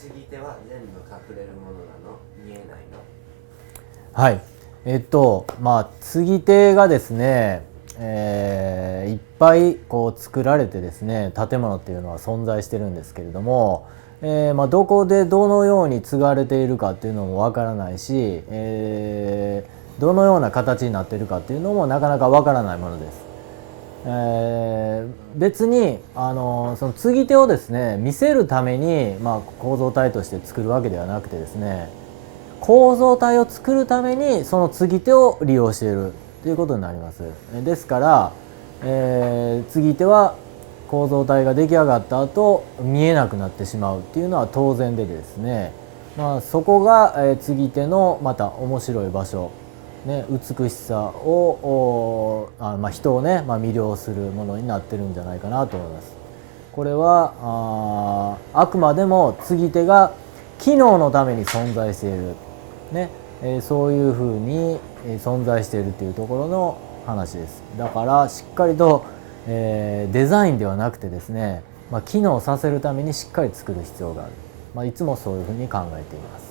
継ぎ手は全部隠れるものなの？見えないの？はい。継ぎ手がですね、いっぱいこう作られてですね、建物っていうのは存在してるんですけれども、どこでどのように継がれているかっていうのもわからないし、どのような形になっているかっていうのもなかなかわからないものです。別にその継ぎ手をですね見せるために、構造体として作るわけではなくてですね、構造体を作るためにその継ぎ手を利用しているということになります。ですから、継ぎ手は構造体が出来上がった後見えなくなってしまうっていうのは当然でですね、そこが、継ぎ手のまた面白い場所、ね、美しさを人をね、魅了するものになってるんじゃないかなと思います。これはあくまでも継ぎ手が機能のために存在している、ね、そういうふうに存在しているというところの話です。だからしっかりと、デザインではなくてですね、機能させるためにしっかり作る必要がある、いつもそういうふうに考えています。